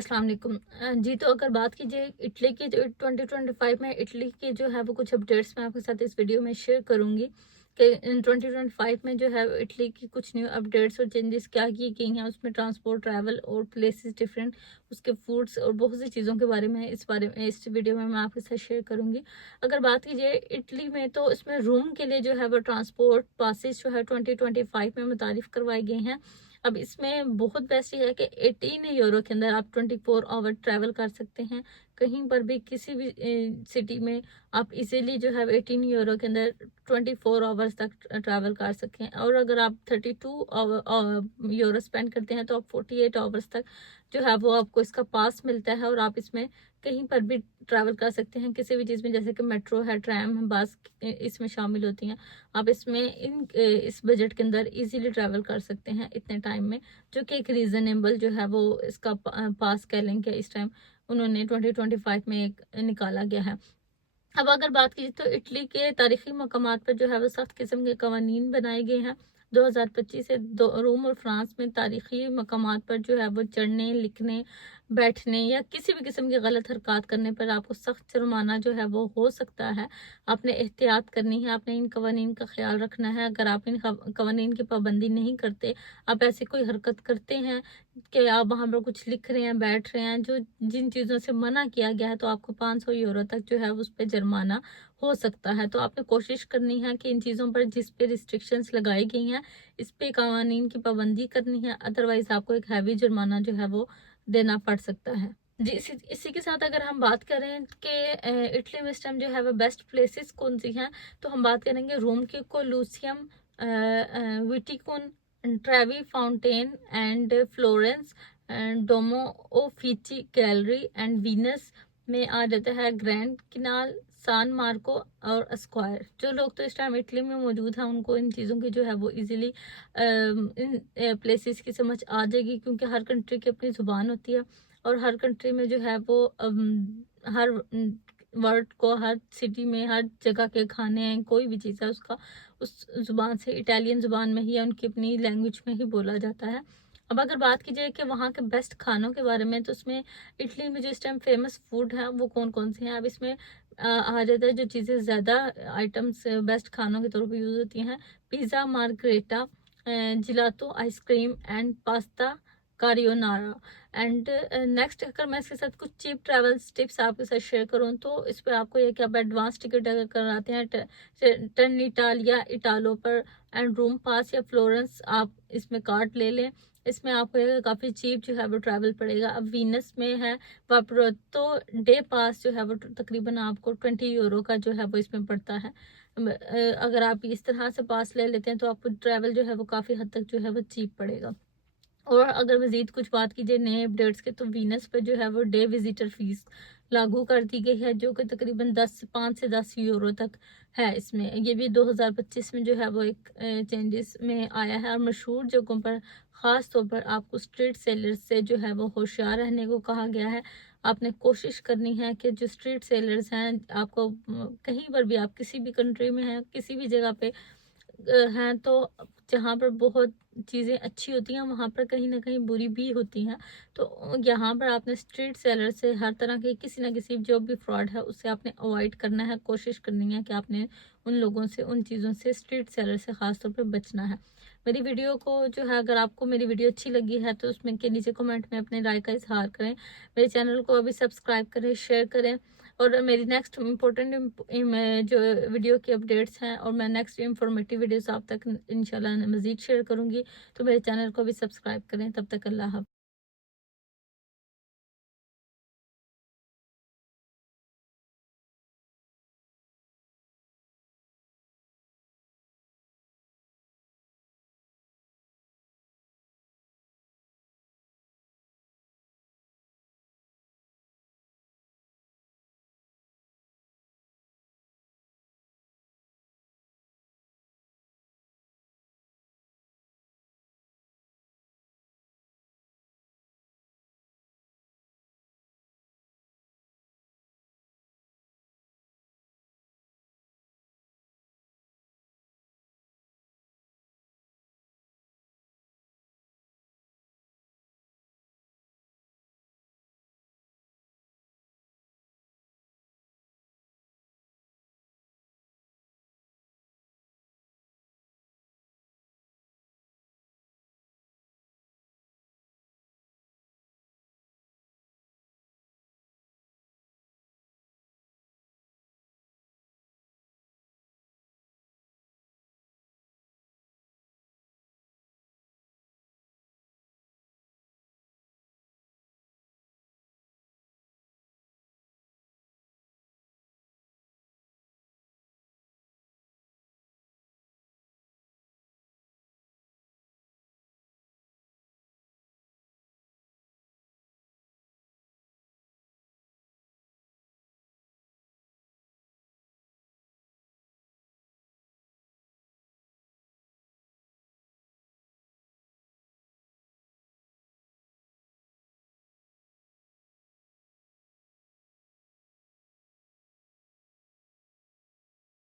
अस्सलाम वालेकुम। जी, तो अगर बात कीजिए इटली की, जो 2025 में इटली के जो है वो कुछ अपडेट्स मैं आपके साथ इस वीडियो में शेयर करूंगी कि इन 2025 में जो है इटली की कुछ न्यू अपडेट्स और चेंजेस क्या की गई हैं उसमें, ट्रांसपोर्ट, ट्रैवल और प्लेसेस डिफरेंट, उसके फूड्स और बहुत सी चीज़ों के बारे में इस वीडियो में मैं आपके साथ शेयर करूंगी। अगर बात कीजिए इटली में, तो इसमें रूम के लिए जो है वो ट्रांसपोर्ट पासेस जो है 2025 में मुतारिफ करवाए गए हैं। अब इसमें बहुत बेस्ट ये है कि 18 यूरो के अंदर आप 24 आवर ट्रैवल कर सकते हैं। कहीं पर भी किसी भी सिटी में आप इजीली जो है 18 यूरो के अंदर 24 आवर्स तक ट्रैवल कर सकते हैं। और अगर आप 32 यूरो स्पेंड करते हैं तो आप 48 आवर्स तक जो है वो आपको इसका पास मिलता है और आप इसमें कहीं पर भी ट्रैवल कर सकते हैं किसी भी चीज़ में, जैसे कि मेट्रो है, ट्रैम है, बस इसमें शामिल होती हैं। आप इसमें इस बजट के अंदर इजीली ट्रैवल कर सकते हैं इतने टाइम में, जो कि एक रीज़नेबल जो है वो इसका पास कह लें कि इस टाइम उन्होंने 2025 में एक निकाला गया है। अब अगर बात की तो इटली के तारीखी मकामात पर जो है वो सख्त किस्म के कवानीन बनाए गए हैं। 2025 से रोम और फ्रांस में तारीखी मकामात पर जो है वो चढ़ने, लिखने, बैठने या किसी भी किस्म की गलत हरकत करने पर आपको सख्त जुर्माना जो है वो हो सकता है। आपने एहतियात करनी है, आपने इन कवानीन का ख्याल रखना है। अगर आप इन कवानीन की पाबंदी नहीं करते, आप ऐसी कोई हरकत करते हैं कि आप वहाँ पर कुछ लिख रहे हैं, बैठ रहे हैं, जो जिन चीज़ों से मना किया गया है, तो आपको 500 यूरो तक जो है उस पे जुर्माना हो सकता है। तो आपने कोशिश करनी है कि इन चीज़ों पर जिस पे रिस्ट्रिक्शंस लगाई गई हैं, इस पे कानून की पाबंदी करनी है, अदरवाइज़ आपको एक हैवी जुर्माना जो है वो देना पड़ सकता है। जी, इसी इसी के साथ अगर हम बात करें कि इटली में इस टाइम जो है वो बेस्ट प्लेसेस कौन-सी हैं, तो हम बात करेंगे रोम के Colosseum, Vatican, Trevi Fountain and Florence, Duomo Uffizi Gallery and Venice में आ जाता है ग्रैंड किनाल, सान मार्को और स्क्वायर। जो लोग तो इस टाइम इटली में मौजूद हैं उनको इन चीज़ों की जो है वो इजीली इन प्लेसेस की समझ आ जाएगी, क्योंकि हर कंट्री की अपनी ज़ुबान होती है और हर कंट्री में जो है वो हर वर्ड को, हर सिटी में, हर जगह के खाने हैं, कोई भी चीज़ है उसका उस ज़ुबान से, इटालियन ज़ुबान में ही या उनकी अपनी लैंग्वेज में ही बोला जाता है। अब अगर बात की जाए कि वहाँ के बेस्ट खानों के बारे में, तो उसमें इटली में जो इस टाइम फेमस फूड है वो कौन-कौन से हैं। अब इसमें आ जाता है जो चीज़ें ज़्यादा आइटम्स बेस्ट खानों के तौर पे यूज़ होती हैं। Pizza margherita, gelato ice cream and pasta carbonara. And next, अगर मैं इसके साथ कुछ चीप ट्रैवल टिप्स आपके साथ शेयर करूँ, तो इस पे आपको ये कि आप एडवांस टिकट अगर कराते हैं टर्निटाल या इटालो पर एंड रूम पास या फ्लोरेंस, आप इसमें कार्ड ले लें। इसमें आपको ये काफ़ी चीप जो है वो ट्रैवल पड़ेगा। अब वीनस में है वापरोतो डे पास जो है वो तकरीबन आपको 20 यूरो का जो है वो इसमें पड़ता है। अगर आप इस तरह से पास ले लेते हैं तो आपको ट्रैवल जो है वो काफ़ी हद तक जो है वो चीप पड़ेगा। और अगर मज़ीद कुछ बात की जाए नए अपडेट्स के, तो वीनस पे जो है वो डे विजिटर फीस लागू कर दी गई है, जो कि तकरीबन 5 से 10 यूरो तक है। इसमें ये भी 2025 में जो है वो एक चेंजेस में आया है। और मशहूर जगहों पर ख़ास तौर पर आपको स्ट्रीट सेलर्स से जो है वो होशियार रहने को कहा गया है। आपने कोशिश करनी है कि जो स्ट्रीट सेलर्स हैं, आपको कहीं पर भी, आप किसी भी कंट्री में हैं, किसी भी जगह पे हैं, तो जहाँ पर बहुत चीज़ें अच्छी होती हैं वहाँ पर कहीं न कहीं बुरी भी होती हैं। तो यहाँ पर आपने स्ट्रीट सेलर से हर तरह के किसी न किसी जो भी फ्रॉड है उससे आपने अवॉइड करना है। कोशिश करनी है कि आपने उन लोगों से, उन चीज़ों से, स्ट्रीट सेलर से ख़ास तौर पे बचना है। मेरी वीडियो को जो है, अगर आपको मेरी वीडियो अच्छी लगी है तो उसमें के नीचे कमेंट में अपनी राय का इज़हार करें। मेरे चैनल को अभी सब्सक्राइब करें, शेयर करें। और मेरी नेक्स्ट इम्पोर्टेंट जो वीडियो की अपडेट्स हैं, और मैं नेक्स्ट इंफॉर्मेटिव वीडियोस आप तक इंशाल्लाह मज़ीद शेयर करूँगी। तो मेरे चैनल को भी सब्सक्राइब करें। तब तक अल्लाह हाफ़िज़।